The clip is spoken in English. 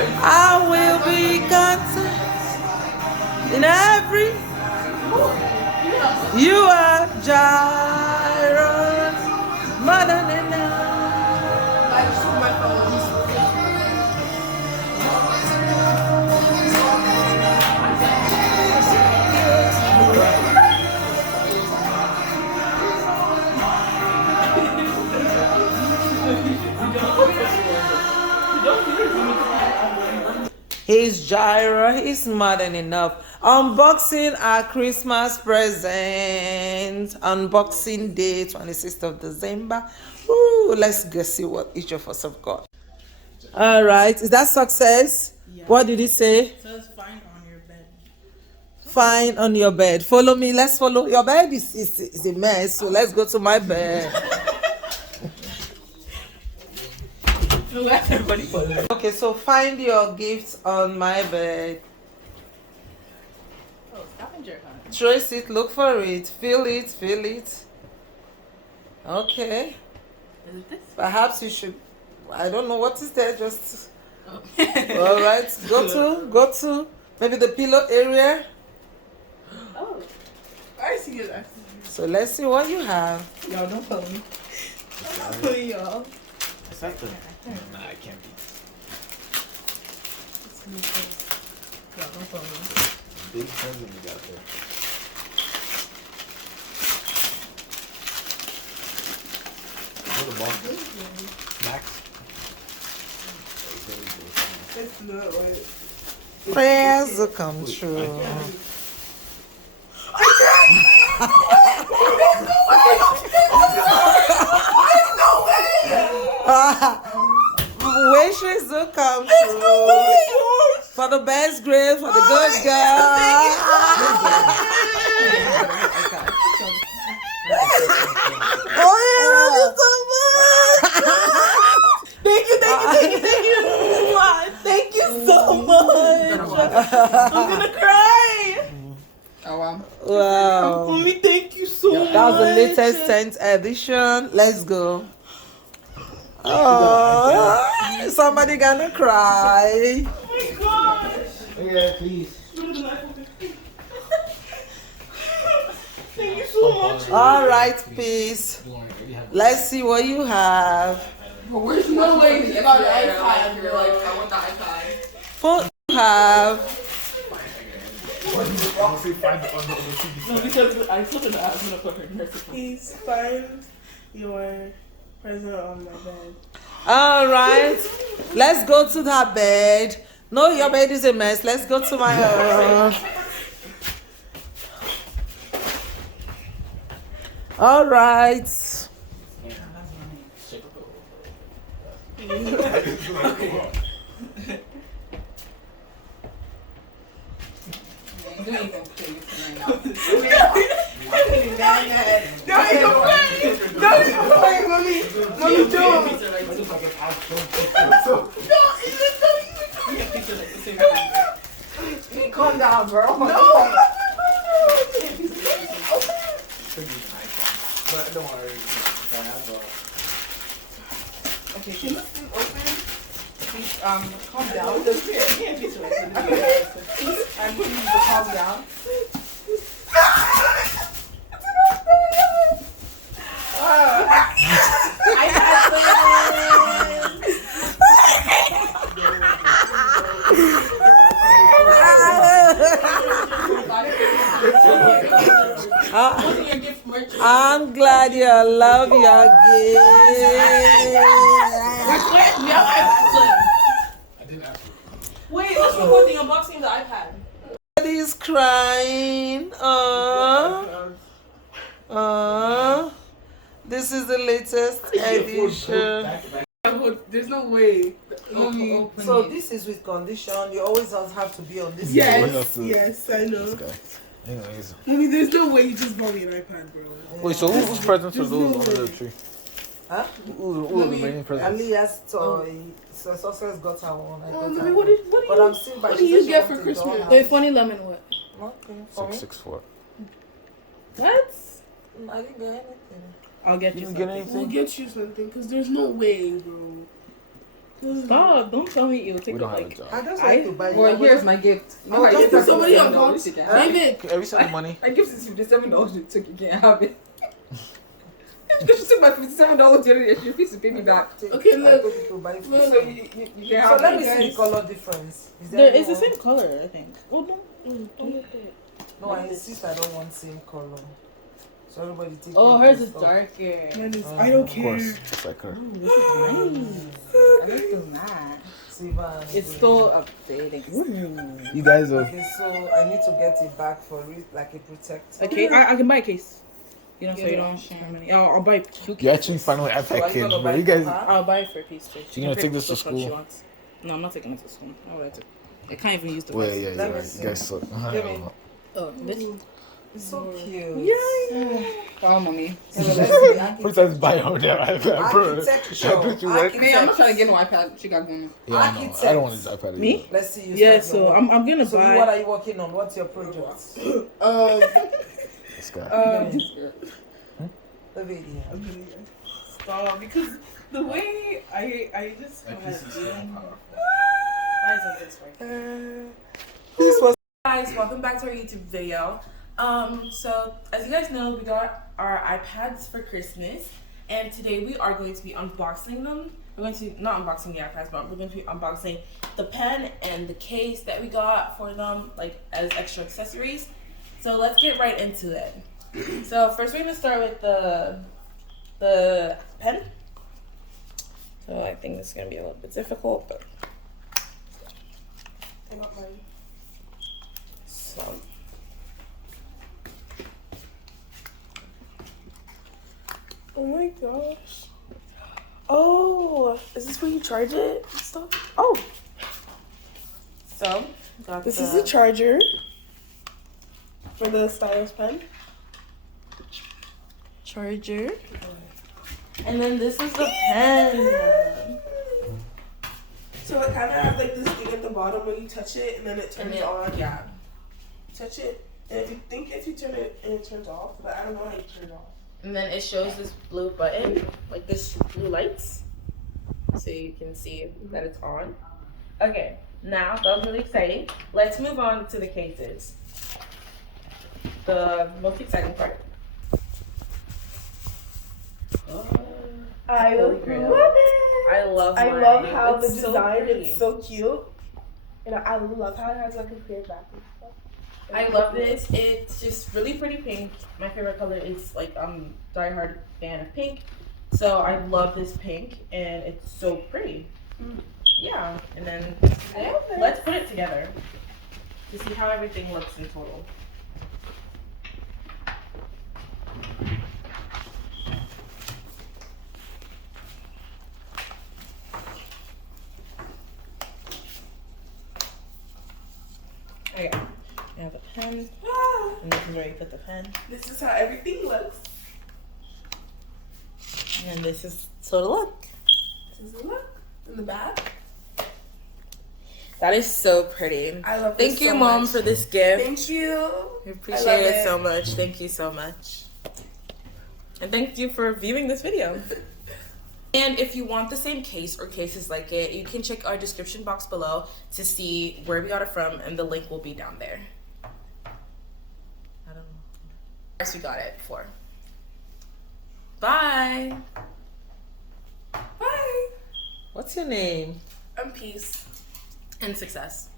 I will be content in every. You are Jireh, more than enough. I just took my phone. He's Jireh, he's more than enough. Unboxing our Christmas present. Unboxing day, 26th of December. Ooh, let's go see what each of us have got. All right, is that success? Yeah. What did he say? It says fine on your bed. Fine on your bed. Follow me, let's follow. Your bed is a mess, so let's go to my bed. Let everybody follow. Okay, so find your gifts on my bed. Oh, scavenger hunt. Trace it, look for it, feel it, feel it. Okay. Is it this? Perhaps you should, I don't know what is there, just, Oh. all right, go to, maybe the pillow area. Oh. I see it. So let's see what you have. Y'all don't follow me. I'm not y'all. Is that the? Nah, it can't be. Y'all don't follow me. Big present you got there. What a box. Snacks. It's not like. Prayers will come true. Wishes will come true. For the best grade, for the good girl. Oh, I love you so much. Thank you. Thank you so much. I'm gonna cry. Oh wow. Wow. Mommy, thank you so much. That was the latest 10th edition. Let's go. Oh, somebody gonna cry. Oh my gosh. Yeah, please. Thank you so much. All right, peace. Let's see what you have. But there's no way you got an iPad. You're like, I want the iPad. What you have? No, because I told her that I was gonna put her in nursing. Please find your present on my bed. All right, let's go to that bed. No, your bed is a mess. Let's go to my own. All right. Don't even play mommy. Mommy, don't. Calm down, bro. No. But don't worry. Okay, can this thing open? Please, calm down. I'm putting you to calm down. I had I'm glad you love your gift. Wait, let's record the unboxing of the iPad. He's crying. This is the latest edition. There's no way. So this is with condition. You always have to be on this. Yes, I know. Anyways. Mommy, there's no way you just bought me an iPad, bro. Wait, so whose presents are those under the tree? Huh? Who are the remaining presents? Alia's toy. So Success got her one. I got her Mommy, one. But I'm still by. what do you get for Christmas? Wait, funny lemon what? Okay, for me. 664. What? I didn't get anything. I'll get You you didn't something. get anything? We'll get you something, because there's no way, bro. Stop! Don't tell me it'll take We don't have a like. job. I just want to buy. Well, here's my gift. Oh, I just give put somebody $7 on box. you can Huh? have it. Have you sent the money? I give you $57 you took, you can't have it. Because she took my $57 the other day, she refused to pay me back. Okay, look. No, No, you can So have let it. me see the color difference. Is there There, it's the anyone- same color, I think. Oh no! Don't look at it. No, I insist I don't want same color. So everybody take. Oh, their hers is stuff. darker. Mine is- I don't Of care. course, it's like her. This is nice. I don't feel mad. Silver and It's green. still updating. You guys are. Okay, so I need to get it back for it, like a protector. Okay, I can buy a case. You know, so Yeah, you don't sure. spend money. I'll buy 2 You actually finally So are iPad you kids, gonna bro. buy You guys. for her? I'll buy it for a piece too. You gonna can take pick this to which one she school? wants. No, I'm not taking it to school. I'll let it. I can't even use the Well, device. yeah, Let yeah. me You see. guys suck. Give me. Oh, this? It's so cute. Yeah. Wow, mommy. So let's see. Put that buy on there, iPad, bro. Architecture. I put you right. Man, I'm not trying to get no iPad. She got one. Yeah, I know. I don't want this iPad. Me? Either. Let's see. You Yeah, start your so work. I'm gonna So buy. what are you working on? What's your project? This guy. The video. Stop, because the way I just had Why isn't this right? This was guys, welcome back to our YouTube video. So as you guys know, we got our iPads for Christmas, and today we are going to be unboxing them. We're going to not unboxing the iPads, but we're going to be unboxing the pen and the case that we got for them, like as extra accessories. So let's get right into it. So first we're gonna start with the pen. So I think this is gonna be a little bit difficult, but I got mine. So oh my gosh. Oh, is this where you charge it and stuff? Oh. So got this is the charger for the stylus pen. Charger. And then this is the pen. So it kind of has like this thing at the bottom where you touch it and then it turns on. Yeah. Touch it, and if you turn it and it turns off, but I don't know how you turn it off. And then it shows this blue button, like this blue lights, so you can see that it's on. Okay, now that was really exciting. Let's move on to the cases. The most exciting part. I love it. I love I mine. love how It's the so design pretty. is so cute. And I love how it has like a clear back and stuff. I love this. It's just really pretty pink. My favorite color is like I'm diehard fan of pink. So I love this pink and it's so pretty. Yeah. And then let's put it together to see how everything looks in total. Okay. I have a pen. And this is where you put the pen. This is how everything looks. And then this is so to look. This is the look in the back. That is so pretty. I love this Thank you, so Mom, much. for this gift. Thank you. We I appreciate love it it. so much. Thank you so much. And thank you for viewing this video. And if you want the same case or cases like it, you can check our description box below to see where we got it from, and the link will be down there. I don't know. Yes, we got it for. Bye. Bye. What's your name? Peace. And success.